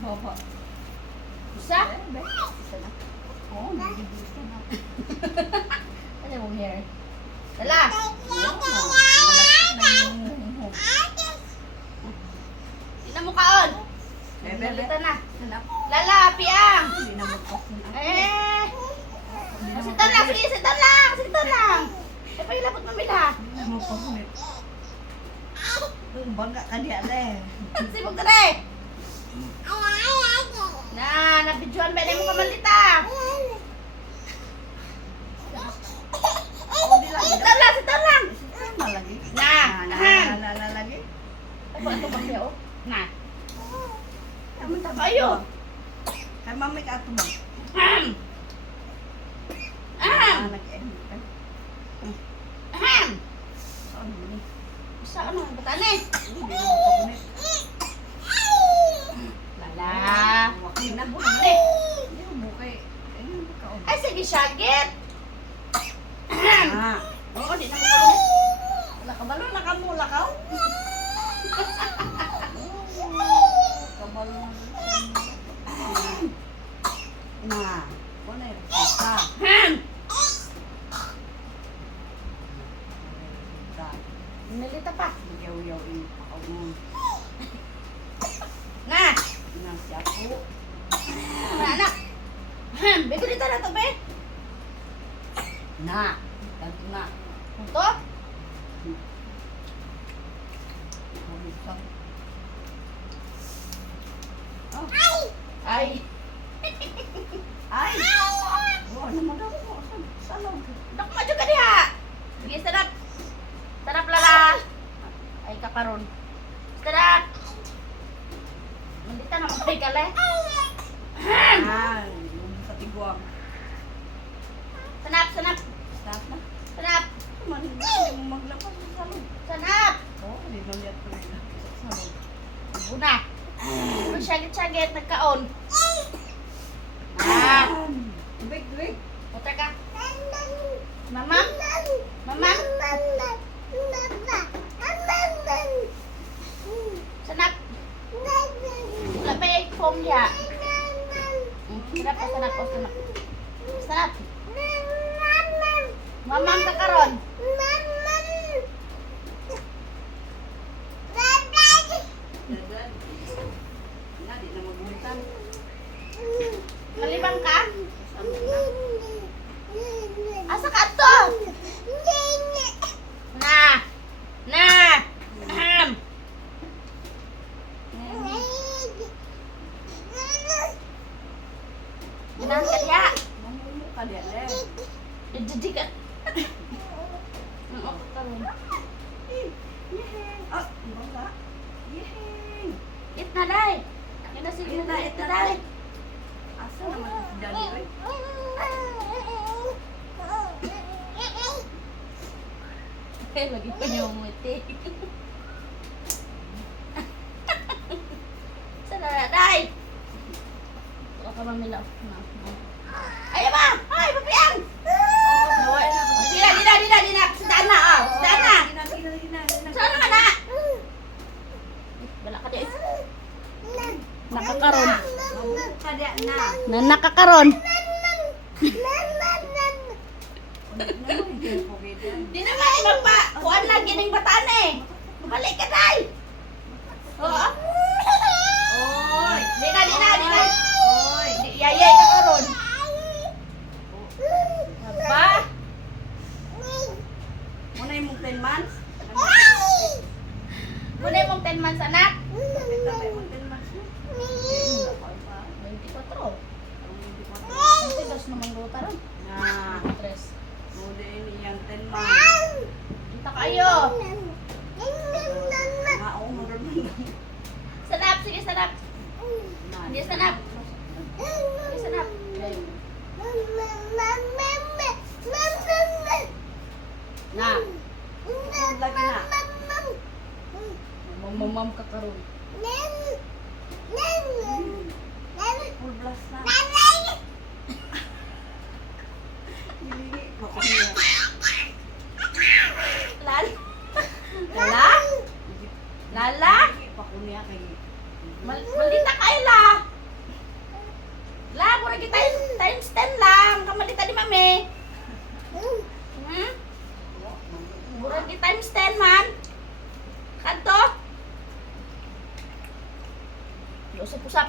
Baba. Isa? Isa na. Oo, nagigisa na. Ano mo hair? Dala! Malaki na yung hug. Tingnan mo kaon! Bebe, Nalita na. Anak, Lala, piang! hindi na magpasin ako. Eh! Sitan lang, sige, sitan lang! Sitan lang! Eh, pailapot mo mila. Hindi na magpasin. Bangga ka diya le. Sibog ka rin! Na, nabidyoan ba na mo kamalita? O, di lang. Sitan lang, sitan lang! Malagi. Na! Lagi. Ano ito ba siya, oh? Na! Amun ta Ayo. Kay mami ka ato ba? Ahem! Ahem! Nag-end. Ahem! Ano ni? Saan ang batane? Hindi na magpapunit. Lala! Wakil na. Bumali! Hindi mo bukay. Ayun ba ka? Ay, sige, syagit! Ah. Oo, di na mo kaunit. Wala ka balo na kamula ka? Kabalo na. Wala yung reseta. Ahem! Nalita pa. Yaw-yaw yung pakaw mo. Na! Nang siya po. Mga anak! Ahem! Bigurita na to, be! Na. Ganto na. Punto? Bumisang. Ay! Ay! Oh, ano mo daw? Salog. Naku, madyo ka diha! Sige, sarap! Sarap, lala! Ay, kakaroon. Sarap! Nandita na mga kale. Ahem! Ah, yung sa tiguang. Sanap, sanap! Stop na. Sanap! Hindi mo maglapas sa salog. Sanap! Oh, hindi mo lihat ko rin. Salog. Buna! Masyagit-syagit, nagkaon. Ah! Tubig. Putra ka. Mamam? Mamam? Sanap! Wala pa yung foam niya. Sanap o sanap o sanap. Sanap! Mamam ka karon. Dadan. Na, di na magbuntan. Malibang ka? Sabi na. Asa ka to? Na! Na! Ahem! Ginahan ka diya. Mamumu ka diya, le. Didi ka. Ang ako karon. Ah, ibang ka? Yehey! Eat na day. Yun na sige na eat na day. Asa naman si Daddy, oy? Lagi pa niyo umuti. Sana na day. Wala ka mamilaw. Ay ba? Ay, papiyang! Naway na. Di na. Sidaan na, ah. Sidaan na. Gina. Saan ka na? Wala ka di. Nakakaron. Mamumu ka diya na. Nakakaron. Di naman magpa. Kuan lang gining bataan eh. Balik ka day. Oo. Oy! Di na. Oy! Yayay ka karon. Aba. Muna yung mong 10 months? Muna mong 10 months anak. Tabi mong 10 months na. 24. Kasi dos naman luta ron. Na, 3. muna yung 10 months. Kita kayo. Maong mo rin. Sanap, sige sanap. Hindi sanap. Sige sanap. Na. Lagi na. Mamam ka karon. Full blast na. Hilingi ko kanya. Lala. Lala? Lala? Hilingi pa ko niya kay... Malita kayo la. mami. Hmm? Murag di times 10 man. Kanto? Usap-usap.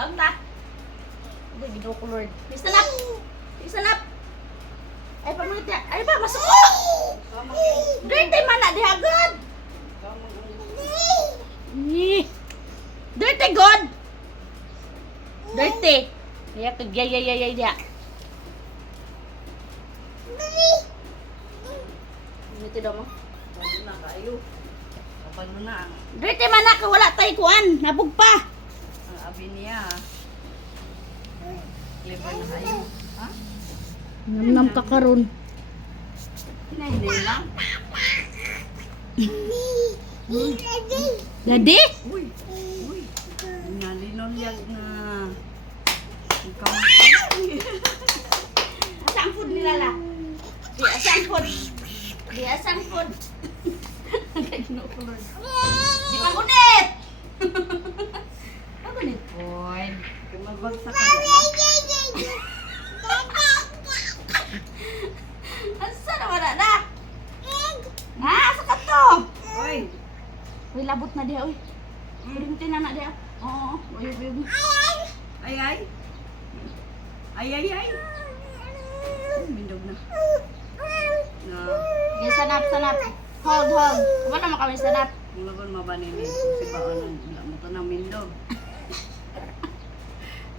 Ang ta. Hindi, ginoo ko Lord. Listen up. Listen up. Ay, pamulit ya. Ay ba, masuk ko. Dirty man na, di agad. Dirty God. Dirty. Kaya kagyayayayay dia. Dito daw mo. Kapag na kayo. Kapag na ang Dirty man na, wala tayo kuan. Nabog pa. abi niya. Clever na kayo. Ha? Namnam ka karon. Hindi lang. Daddy? Uy! Uy! Nalinonyag na. Ikaw Asang food nila la? Di asang food. Di asang food. Di pa kunit. Ano kunit boy? magbagsak ka na. Asa na wala na? Ha? Asa ka to? Uy! Uy, labot na diha, uy. Kurinti na na diha. Oo, uy, uy, uy. Ay ay! Ay ay ay! Mindog na. Na. Yes, sanap, sanap. Hold, hold. Wala naman kami sanap. Mulagon mabaninin. Si Baon ang mo to ng mindog.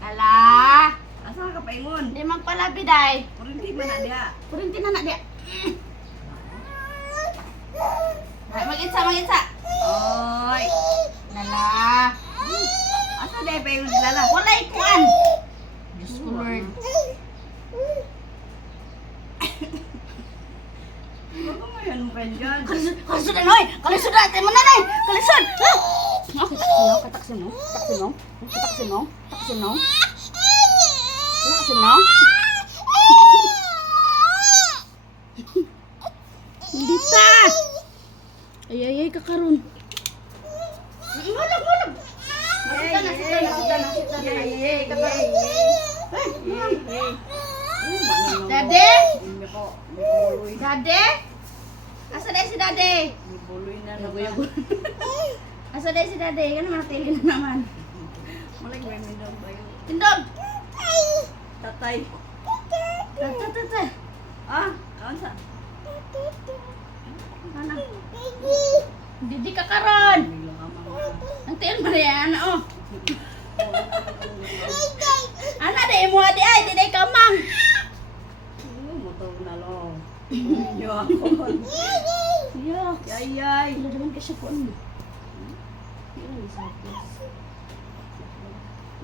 Ala! Asa ka paingon? Di magpalabi, day. Kurinti ba na diha? Kurinti na na diha. Ay, mag-itsa, mag-itsa. Oy! Lala. Asa diha paingon lala? Wala ikuan. Diyos ko, Lord. Bago mo yan mo kayo dyan? Kalisod, kalisod na, hoy! Kalisod na! Tayo mo na, nay! Kalisod! Ah, kataksin mo, kataksin mo, kataksin mo, kataksin mo, kataksin mo. Hindi ta! Ay, ay, ay, kakaroon. Mulog, mulog! Nasita na, nasita na, nasita na, nasita na. Yay! Ay, Yay! Dade? Hindi ko buloy. Dade? Asa na si Dade? May buloy na Yago-yago. Asa na si Dade? Yan naman, tili na naman. Malay may mindog ba yun? Tindog! Tatay. Tata. Ah! Kaon sa? Ano? Didi ka karon. Milo ka mga. Ang tiyan mo na yan, oh. Ana, di mo adi ay, di day kamang. Motor na lo. Yo ako. Yo. Yay yay. Ilo naman kasi po ano.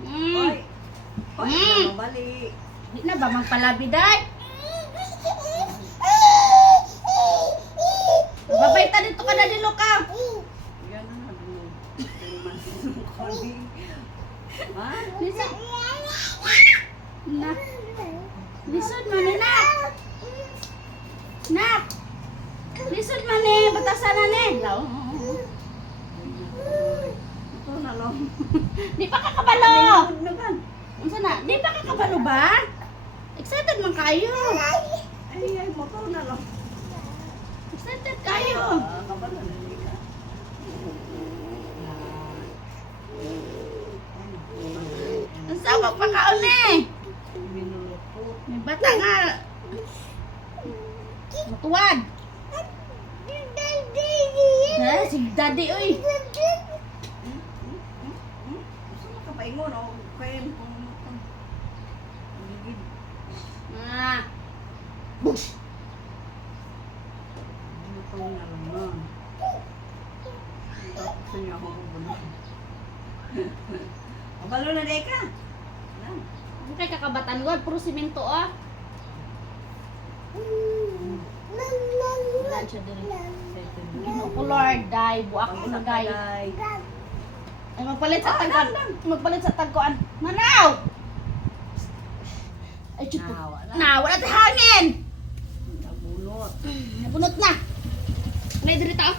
Oy. Oy, na mabali. Di na ba magpalabi, day? Babay ta dito ka na dilo ka. Yan na dulo. Kali. Ha? Lisod. Na. Lisod man ni nak. Nak. Lisod man ni, batasan na ni. Law. Ito na lo. Di pa kakabalo. Nagan. Unsa na? Di pa kakabalo ba? Excited man kayo. Ay ay motor na lo. Excited kayo. Kabalo na ni ka. Ang sabak pa kaon eh. Minulupot. May bata nga. Matuwad. Si daddy, uy. Gusto mo ka paingon o kaya mo kung ligid. Ah. Bush. Motor na lang nun. Gusto niyo ako mabulo. Kabalo na deka. Lang. Ang kay kakabatan wag, puro simento ah. Wala siya din. Ginoo ko Lord, day, buak ko na day. Ay magpalit sa tagkuan. Magpalit sa tagkuan. Manaw! Ay chupo. Na, wala tayong hangin. Nabulot. Nabunot na. May diri ta.